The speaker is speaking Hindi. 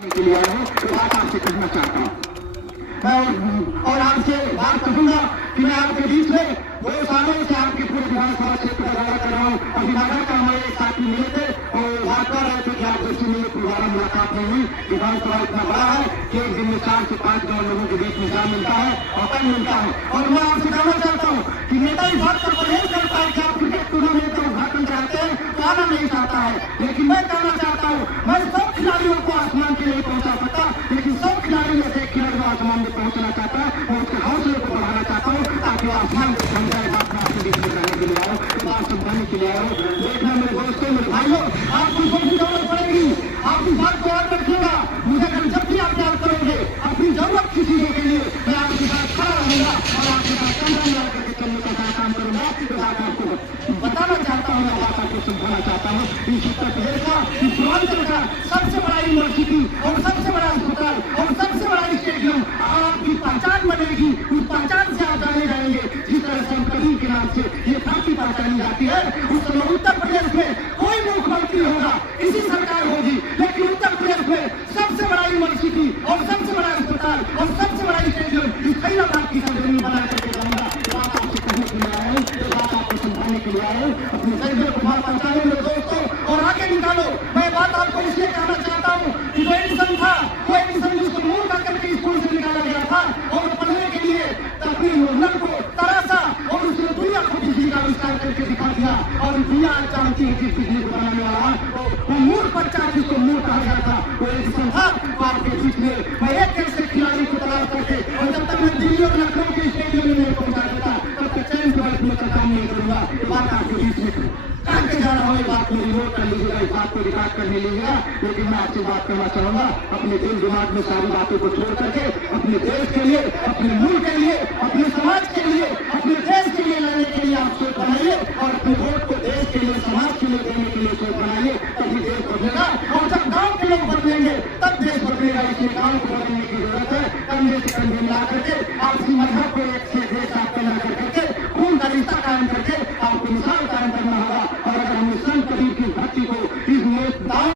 के लिए आया हूँ, तो बात आपसे कहना चाहता हूँ और आपसे बात करूंगा कि मैं आपके बीच में 2 सालों से आपके पूरे विधानसभा क्षेत्र का दौरा कर रहा हूँ। अभिभावक का हमारे एक साथी मिले थे और बात कर रहे थे कि आपसे मेरे दोबारा मुलाकात नहीं हुई। विधानसभा इतना बड़ा है कि एक दिन में 4 से 5 गाँव लोगों के बीच में जान मिलता है और कल मिलता है। और मैं आपसे कहना चाहता हूँ कि नेता इस बात पर परहेज करता है कि आप क्रिकेट टूर्नामेंट का उद्घाटन कराते हैं तो आना नहीं चाहता है, लेकिन मैं कहना चाहता हूँ मैं सब खिलाड़ियों को आसमान के लिए पहुंचा सकता, लेकिन सब खिलाड़ियों में से एक खिलाड़ी को आसमान में पहुंचना चाहता है और उसके हौसले को बढ़ाना चाहता हूँ ताकि वो आसमान को छम जाए। बात में आपसे बीच में करने के लिए आया हूँ, बात समझाने के लिए आया हूँ। देखना मेरे दोस्तों, मेरे भाइयों, आपको सबकी जरूरत पड़ेगी, आप इस बात को याद रखिएगा। मुझे जब भी आप याद करोगे अपनी जरूरत की चीजों के लिए मैं आपके साथ खड़ा रहूंगा और आपके साथ कंधा मिला करके चलने का काम करूंगा। तो बात आपको बताना चाहता हूँ, मैं बात आपको समझाना चाहता हूँ। इस उत्तर प्रदेश का, इस पूर्वांचल का सबसे बड़ा यूनिवर्सिटी और सबसे बड़ा अस्पताल और सबसे बड़ा स्टेडियम आपकी पहचान बनेगी। उस पहचान से आप जाने जाएंगे जिस तरह से हम कबीर के नाम से ये पार्टी पहचानी जाती है। उस समय उत्तर प्रदेश में कोई मुख्यमंत्री होगा, इसी सरकार होगी, लेकिन उत्तर प्रदेश में सबसे बड़ा यूनिवर्सिटी और सबसे बड़ा अस्पताल और सबसे बड़ा स्टेडियम इस फैजाबाद की सरजमीन बना करके जाऊंगा। बात आपसे कहने के लिए आया हूँ, बात आपको समझाने के लिए आया हूँ। अपने फैसले को बात पहुंचाने मेरे दोस्तों और आगे निकालो। मैं बात आपको इसलिए कहना चाहता हूँ कि जो एडिशन था वो एडिशन जिसको मूल करके स्कूल से निकाला गया था और पढ़ने के लिए अपनी नल को तराशा और उसने दुनिया को बिजली का आविष्कार करके दिखा दिया और दुनिया जानती है जिस बिजली को बनाने वाला वो मूल बच्चा जिसको मूल कहा गया था वो एडिशन था। तो आपके बीच में मैं एक ऐसे खिलाड़ी को तलाश करके और जब तक मैं दिल्ली और लखनऊ के स्टेडियम में नहीं पहुंचा देता तब तक चैन से बैठने का काम नहीं करूंगा। बात आपके बीच में करके जा रहा हूँ, ये बात को रिमोट कर लीजिएगा, इस बात को रिकॉर्ड करने लीजिएगा, लेकिन मैं आपसे बात करना चाहूंगा अपने दिल दिमाग में सारी बातों को छोड़ करके अपने देश के लिए, अपने मुल्क के लिए, अपने समाज के लिए, अपने देश के लिए लड़ने के लिए आप सोच बनाइए और अपने वोट को देश के लिए, समाज के लिए देने के लिए सोच बनाइए, तभी देश बदलेगा। और जब गाँव के लोग बदलेंगे तब देश बदलेगा। इसलिए गाँव को बदलने की जरूरत है। कंधे से कंधे मिला करके आपसी मजहब